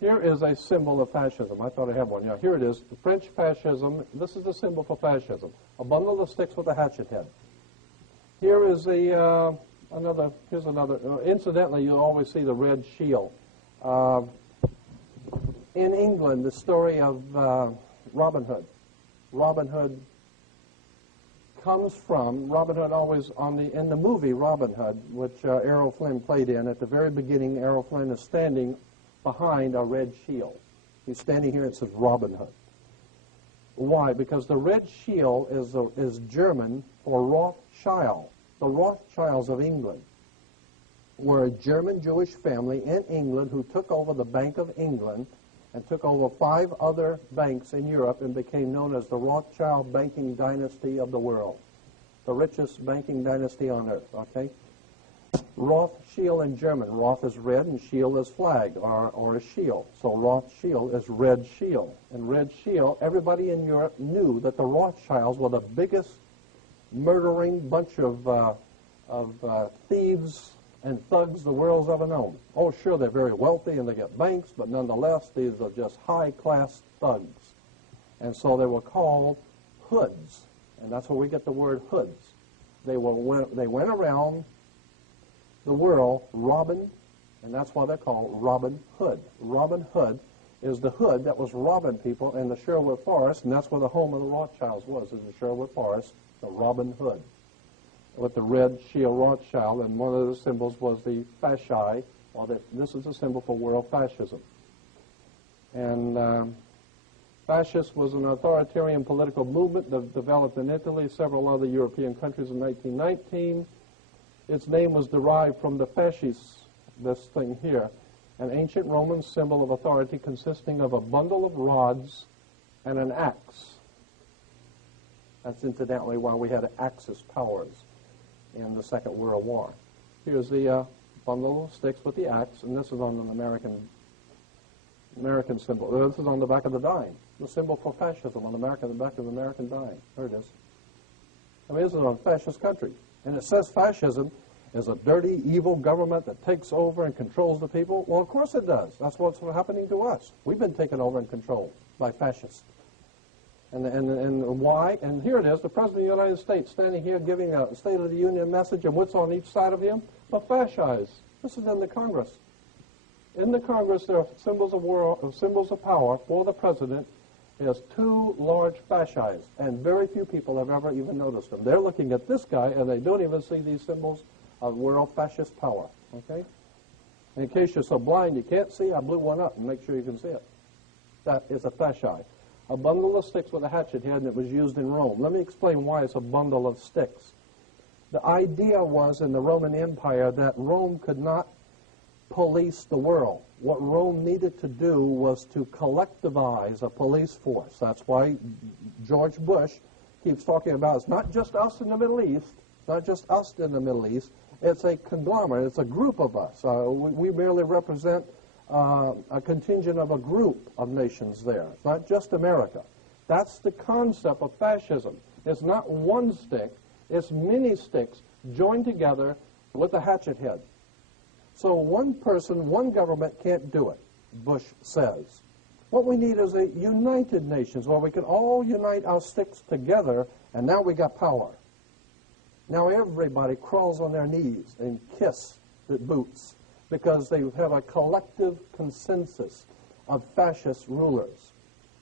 Here is a symbol of fascism. I thought I had one. Yeah, here it is. The French fascism. This is the symbol for fascism. A bundle of sticks with a hatchet head. Here is here's another. Incidentally, you always see the red shield. In England, the story of Robin Hood. Robin Hood comes from, Robin Hood always, in the movie Robin Hood, which Errol Flynn played in, at the very beginning, Errol Flynn is standing behind a red shield. He's standing here and it says Robin Hood. Why? Because the red shield is German for Rothschild. The Rothschilds of England were a German Jewish family in England who took over the Bank of England and took over 5 other banks in Europe and became known as the Rothschild banking dynasty of the world. The richest banking dynasty on earth, okay? Rothschild in German. Roth is red and shield is flag or a shield. So Rothschild is red shield. And red shield, everybody in Europe knew that the Rothschilds were the biggest murdering bunch of thieves and thugs the world's ever known. Oh, sure, they're very wealthy and they get banks, but nonetheless, these are just high-class thugs. And so they were called hoods, and that's where we get the word hoods. They went around the world robbing, and that's why they're called Robin Hood. Robin Hood is the hood that was robbing people in the Sherwood Forest, and that's where the home of the Rothschilds was, in the Sherwood Forest, the Robin Hood, with the red shield Rothschild, and one of the symbols was the fasci, or this is a symbol for world fascism. And fascist was an authoritarian political movement that developed in Italy, several other European countries in 1919. Its name was derived from the fasces, this thing here, an ancient Roman symbol of authority consisting of a bundle of rods and an axe. That's incidentally why we had Axis powers in the Second World War. Here's the bundle of sticks with the axe, and this is on an American symbol. This is on the back of the dime, the symbol for fascism on the back of the American dime. There it is. I mean, this is a fascist country. And it says fascism is a dirty, evil government that takes over and controls the people. Well, of course it does. That's what's happening to us. We've been taken over and controlled by fascists. And why? And here it is, the President of the United States standing here giving a State of the Union message, and what's on each side of him? The fascis. This is in the Congress. In the Congress, there are symbols of power for the President. There's 2 large fascis, and very few people have ever even noticed them. They're looking at this guy, and they don't even see these symbols of world fascist power, okay? And in case you're so blind you can't see, I blew one up and make sure you can see it. That is a fasci. A bundle of sticks with a hatchet head, and it was used in Rome. Let me explain why it's a bundle of sticks. The idea was in the Roman Empire that Rome could not police the world. What Rome needed to do was to collectivize a police force. That's why George Bush keeps talking about it's not just us in the Middle East. It's not just us in the Middle East. It's a conglomerate. It's a group of us. We merely represent a contingent of a group of nations there. It's not just America. That's the concept of fascism. It's not one stick. It's many sticks joined together with a hatchet head. So one person, one government can't do it, Bush says. What we need is a united nations where we can all unite our sticks together, and now we got power. Now everybody crawls on their knees and kiss the boots because they have a collective consensus of fascist rulers.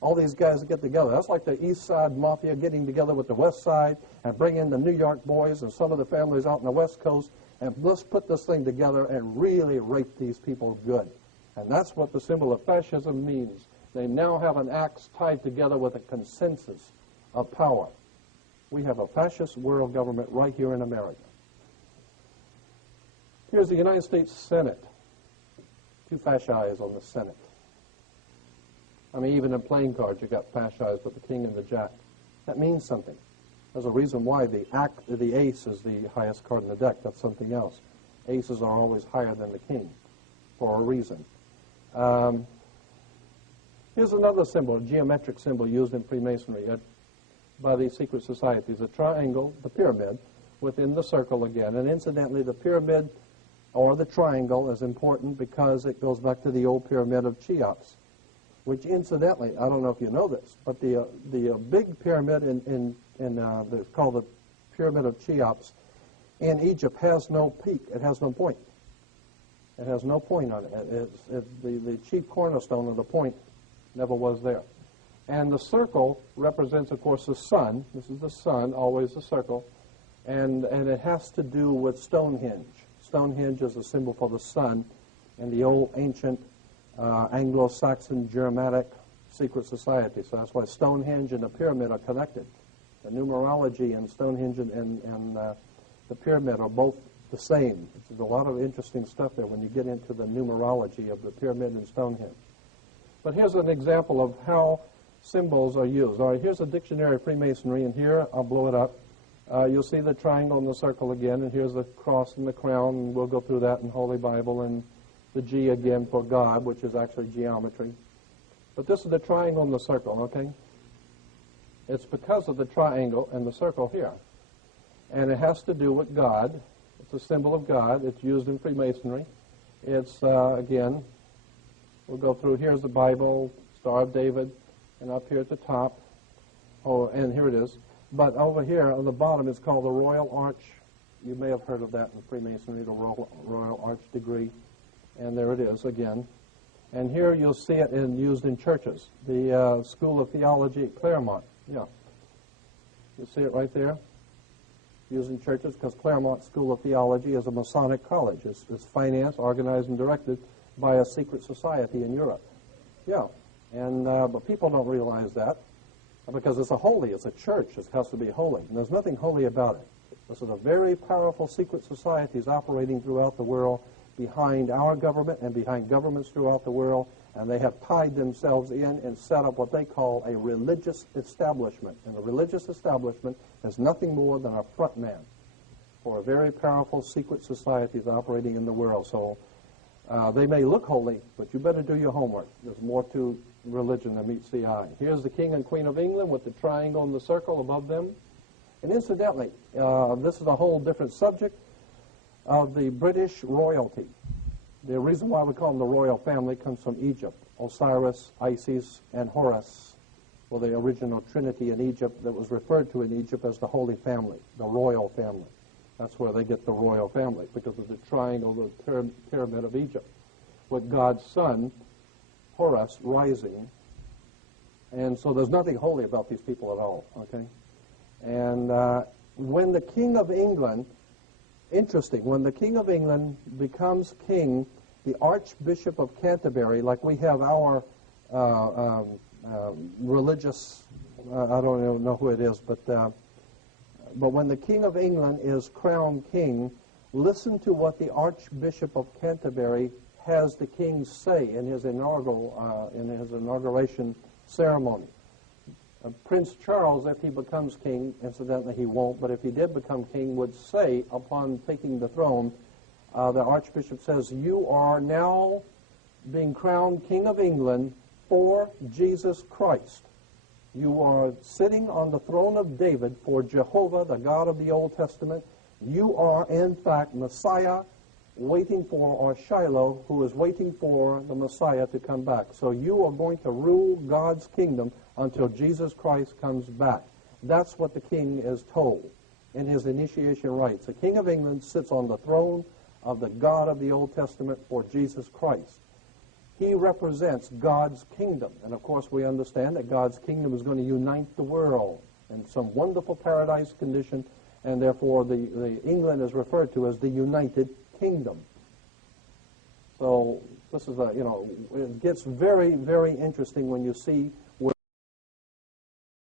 All these guys get together. That's like the East Side Mafia getting together with the West Side and bring in the New York boys and some of the families out on the West Coast, and let's put this thing together and really rape these people good. And that's what the symbol of fascism means. They now have an axe tied together with a consensus of power. We have a fascist world government right here in America. Here's the United States Senate. 2 fascis on the Senate. I mean, even in playing cards, you got fascis with the king and the jack. That means something. There's a reason why the ace is the highest card in the deck. That's something else. Aces are always higher than the king for a reason. Here's another symbol, a geometric symbol used in Freemasonry by these secret societies. A triangle, the pyramid, within the circle again. And incidentally, the pyramid or the triangle is important because it goes back to the old pyramid of Cheops, which incidentally, I don't know if you know this, but the big pyramid it's called the Pyramid of Cheops in Egypt has no peak. It has no point. It has no point on it. The chief cornerstone of the point never was there. And the circle represents, of course, the sun. This is the sun, always the circle. And it has to do with Stonehenge. Stonehenge is a symbol for the sun in the old ancient Anglo-Saxon Germanic secret society. So that's why Stonehenge and the pyramid are connected. The numerology in Stonehenge and the pyramid are both the same. There's a lot of interesting stuff there when you get into the numerology of the pyramid and Stonehenge. But here's an example of how symbols are used. All right, here's a dictionary of Freemasonry, and here, I'll blow it up. You'll see the triangle and the circle again, and here's the cross and the crown, and we'll go through that in Holy Bible, and the G again for God, which is actually geometry. But this is the triangle and the circle, okay? It's because of the triangle and the circle here. And it has to do with God. It's a symbol of God. It's used in Freemasonry. It's, again, we'll go through. Here's the Bible, Star of David, and up here at the top. Oh, and here it is. But over here on the bottom is called the Royal Arch. You may have heard of that in Freemasonry, the Royal Arch degree. And there it is again. And here you'll see it used in churches. The School of Theology at Claremont. Yeah. You see it right there? Used in churches because Claremont School of Theology is a Masonic college. It's financed, organized, and directed by a secret society in Europe. Yeah. And but people don't realize that because it's a church. It has to be holy. And there's nothing holy about it. This is a very powerful secret societies operating throughout the world behind our government and behind governments throughout the world, and they have tied themselves in and set up what they call a religious establishment. And a religious establishment is nothing more than a front man for a very powerful secret societies operating in the world. So they may look holy, but you better do your homework. There's more to religion than meets the eye. Here's the King and Queen of England with the triangle and the circle above them. And incidentally, this is a whole different subject of the British royalty. The reason why we call them the royal family comes from Egypt. Osiris, Isis, and Horus were the original trinity in Egypt that was referred to in Egypt as the Holy Family, the royal family. That's where they get the royal family, because of the triangle, the pyramid of Egypt, with God's son, Horus, rising. And so there's nothing holy about these people at all, okay? And when the King of England, interesting, when the King of England becomes king, the Archbishop of Canterbury, like we have our religious, I don't even know who it is, but when the King of England is crowned king, listen to what the Archbishop of Canterbury has the king say in his inauguration ceremony. Prince Charles, if he becomes king, incidentally he won't, but if he did become king, would say upon taking the throne, the Archbishop says, "You are now being crowned King of England for Jesus Christ. You are sitting on the throne of David for Jehovah, the God of the Old Testament. You are, in fact, Messiah waiting for, or Shiloh, who is waiting for the Messiah to come back. So you are going to rule God's kingdom until Jesus Christ comes back." That's what the king is told in his initiation rites. The King of England sits on the throne of the God of the Old Testament for Jesus Christ. He represents God's kingdom. And of course we understand that God's kingdom is going to unite the world in some wonderful paradise condition, and therefore the England is referred to as the United Kingdom. So this is it gets very, very interesting when you see